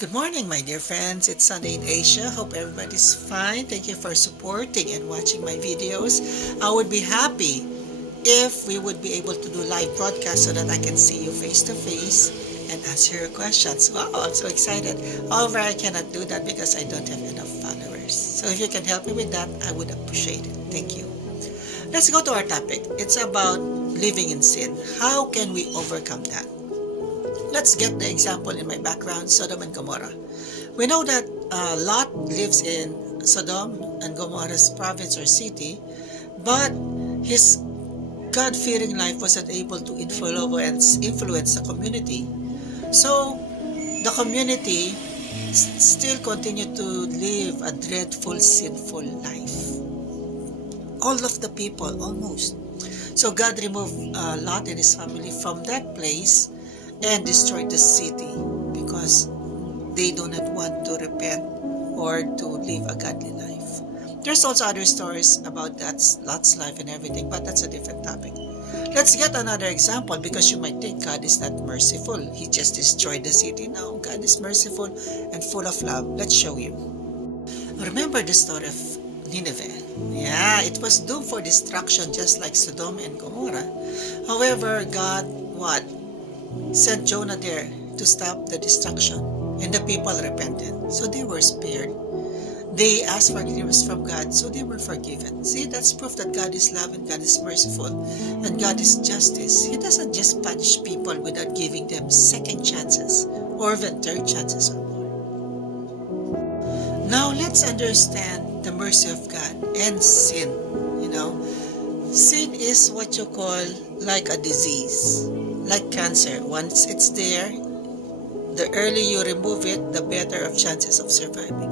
Good morning, my dear friends. It's Sunday in Asia. Hope everybody's fine. Thank you for supporting and watching my videos. I would be happy if we would be able to do live broadcast so that I can see you face to face and answer your questions. Wow, I'm so excited. However, I cannot do that because I don't have enough followers. So if you can help me with that, I would appreciate it. Thank you. Let's go to our topic. It's about living in sin. How can we overcome that? Let's get the example in my background, Sodom and Gomorrah. We know that Lot lives in Sodom and Gomorrah's province or city, but his God-fearing life wasn't able to influence the community. So the community still continued to live a dreadful, sinful life. All of the people, almost. So God removed Lot and his family from that place and destroyed the city because they do not want to repent or to live a godly life. There's also other stories about that, Lot's life and everything, but that's a different topic. Let's get another example because you might think God is not merciful. He just destroyed the city. No, God is merciful and full of love. Let's show you. Remember the story of Nineveh. Yeah, it was doomed for destruction just like Sodom and Gomorrah. However, God, sent Jonah there to stop the destruction, and the people repented, so they were spared. They asked forgiveness from God, so they were forgiven. See, that's proof that God is love and God is merciful and God is justice. He doesn't just punish people without giving them second chances or even third chances or more. Now let's understand the mercy of God and sin. Sin is what you call like a disease, like cancer. Once it's there, the earlier you remove it, the better of chances of surviving.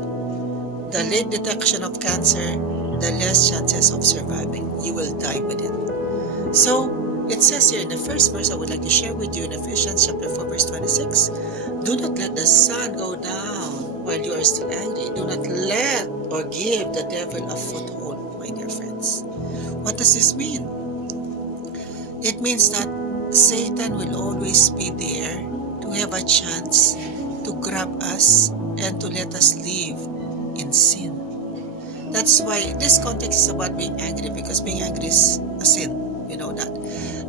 The late detection of cancer, the less chances of surviving. You will die with it. So, it says here in the first verse I would like to share with you in Ephesians chapter 4 verse 26, do not let the sun go down while you are still angry. Do not let or give the devil a foothold, my dear friends. What does this mean? It means that Satan will always be there to have a chance to grab us and to let us live in sin. That's why this context is about being angry, because being angry is a sin. You know that.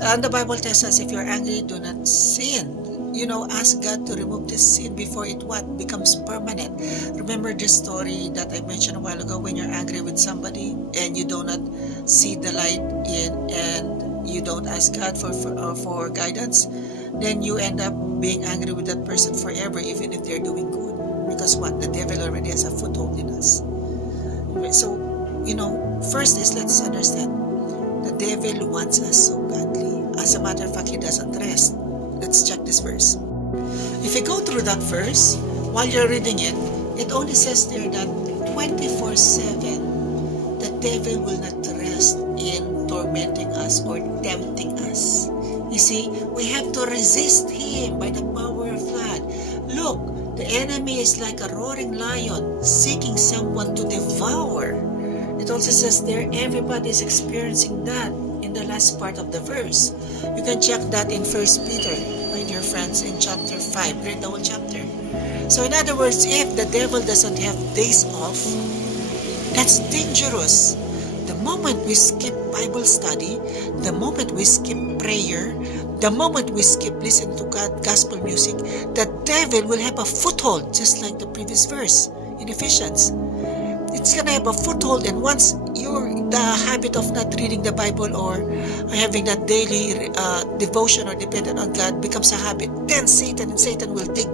And the Bible tells us if you're angry, do not sin. Ask God to remove this sin before it becomes permanent. Remember the story that I mentioned a while ago when you're angry with somebody and you do not see the light in and you don't ask God for guidance, then you end up being angry with that person forever, even if they're doing good. Because the devil already has a foothold in us. So, first is let's understand the devil wants us so badly. As a matter of fact, he doesn't rest. Let's check this verse. If you go through that verse, while you're reading it, it only says there that 24/7, the devil will not rest in tormenting us or tempting us. You see, we have to resist him by the power of God. Look, the enemy is like a roaring lion seeking someone to devour. It also says there everybody is experiencing that in the last part of the verse. You can check that in 1 Peter, my dear friends, in chapter 5. Read the whole chapter. So in other words, if the devil doesn't have days off, that's dangerous. The moment we skip Bible study, the moment we skip prayer, the moment we skip listening to gospel music, the devil will have a foothold, just like the previous verse in Ephesians. It's gonna have a foothold, and once the habit of not reading the Bible or having that daily devotion or dependent on God becomes a habit, then Satan will dig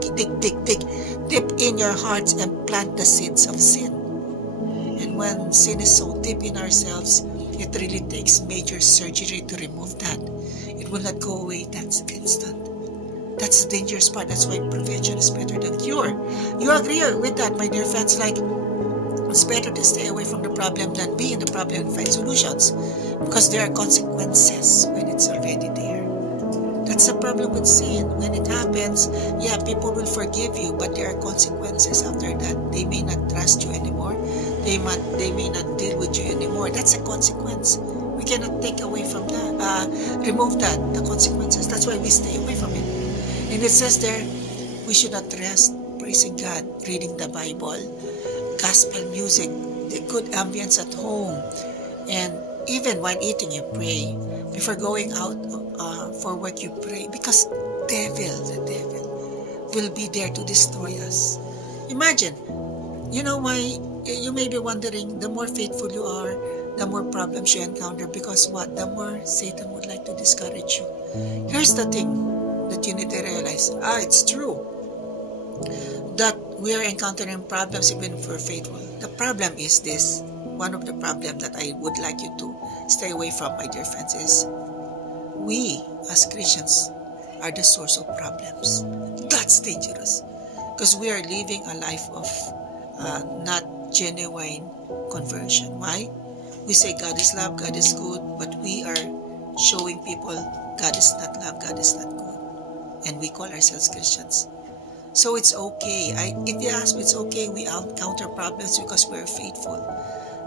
deep in your hearts and plant the seeds of sin. And when sin is so deep in ourselves, it really takes major surgery to remove that. It will not go away that instant. That's the dangerous part. That's why prevention is better than cure. You agree with that, my dear friends? Like, it's better to stay away from the problem than be in the problem and find solutions, because there are consequences when it's already there. That's the problem with sin. When it happens, people will forgive you, but there are consequences after that. They may not trust you anymore. They may not deal with you anymore. That's a consequence. We cannot take away from that, remove the consequences. That's why we stay away from it. And it says there, we should not rest praising God, reading the Bible, gospel music, the good ambience at home, and even while eating you pray. Before going out for work you pray, because the devil will be there to destroy us. Imagine, why you may be wondering, the more faithful you are, the more problems you encounter, because what? The more Satan would like to discourage you. Here's the thing that you need to realize. It's true that we are encountering problems even if we're faithful. The problem is this. One of the problems that I would like you to stay away from, my dear friends, is we as Christians are the source of problems. That's dangerous, because we are living a life of not genuine conversion. Why? We say God is love, God is good, but we are showing people God is not love, God is not good, and we call ourselves Christians. So it's okay. If you ask me, it's okay we encounter problems because we're faithful,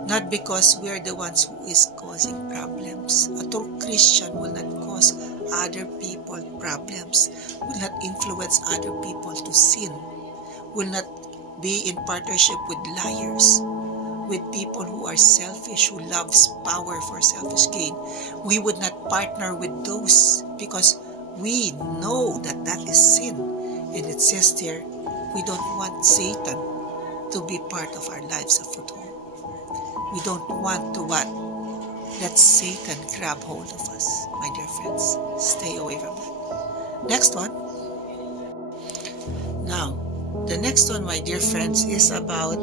not because we're the ones who is causing problems. A true Christian will not cause other people problems, will not influence other people to sin, will not be in partnership with liars, with people who are selfish, who loves power for selfish gain. We would not partner with those, because we know that that is sin. And it says there, we don't want Satan to be part of our lives of foothold. We don't want to what? Let Satan grab hold of us. My dear friends, stay away from that. Next one. Now, the next one, my dear friends, is about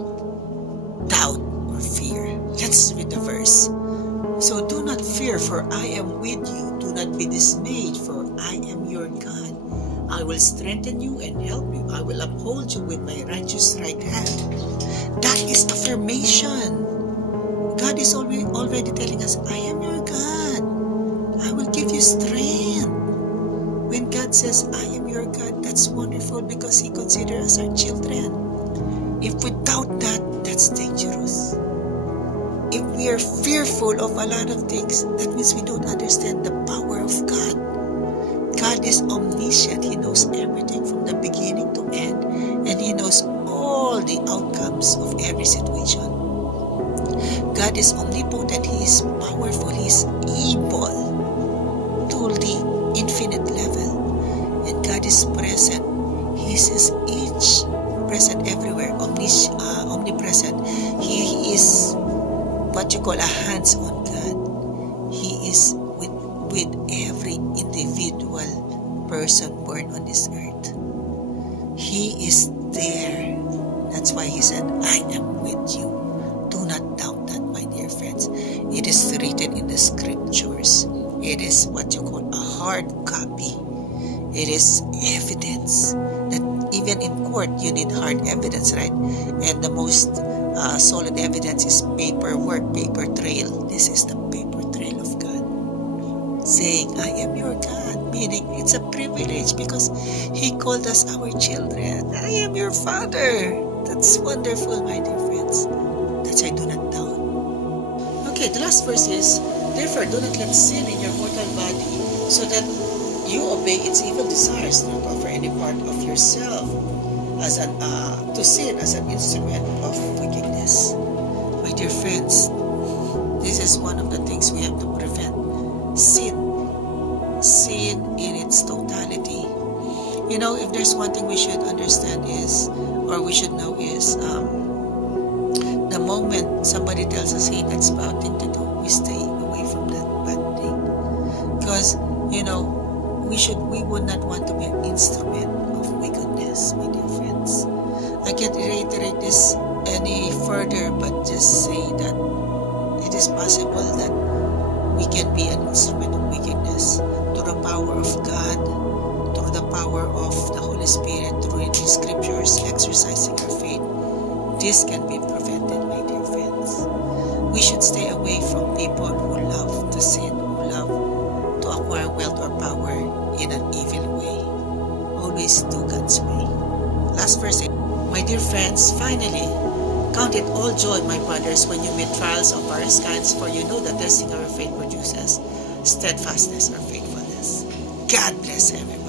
doubt or fear. Let's read the verse. So do not fear, for I am with you. Do not be dismayed, for I am your God. I will strengthen you and help you. I will uphold you with my righteous right hand. That is affirmation. God is already telling us, I am your God. I will give you strength. When God says, I am your God, that's wonderful, because He considers us our children. If we doubt that, that's dangerous. If we are fearful of a lot of things, that means we don't understand the power of God. God is omniscient. He knows everything from the beginning to end, and He knows all the outcomes of every situation. God is omnipotent. He is powerful. He is able to the infinite level. And God is present. He is each present everywhere, omnipresent. He is what you call a hands-on God. He is with every individual person born on this earth. He is there. That's why He said, I am with you. Do not doubt that, my dear friends. It is written in the scriptures. It is what you call a hard copy. It is evidence that even in court you need hard evidence, right? And the most solid evidence is paperwork, paper trail. This is the paper trail of God, saying, I am your God, meaning it's a privilege because He called us our children. I am your Father. That's wonderful, my dear friends. That's why do not doubt. Okay, the last verse is, therefore do not let sin in your mortal body, so that you obey its evil desires, not offer any part of yourself as to sin as an instrument of wickedness. My dear friends, this is one of the things we have to prevent. Sin in its totality. If there's one thing we should understand is, or we should know is, the moment somebody tells us, hey, that's a bad thing to do, we stay away from that bad thing. Because, we would not want to be an instrument of wickedness, my dear friends. I can't reiterate this any further, but just say that it is possible that we can be an instrument of wickedness through the power of God, through the power of the Holy Spirit, through reading scriptures, exercising our faith. This can be prevented, my dear friends. We should stay away from people who love to sin, who love to acquire wealth or power in an evil way. Always do God's way. Last verse, my dear friends, finally, count it all joy, my brothers, when you meet trials of various kinds, for you know that testing our faith produces steadfastness or faithfulness. God bless everyone.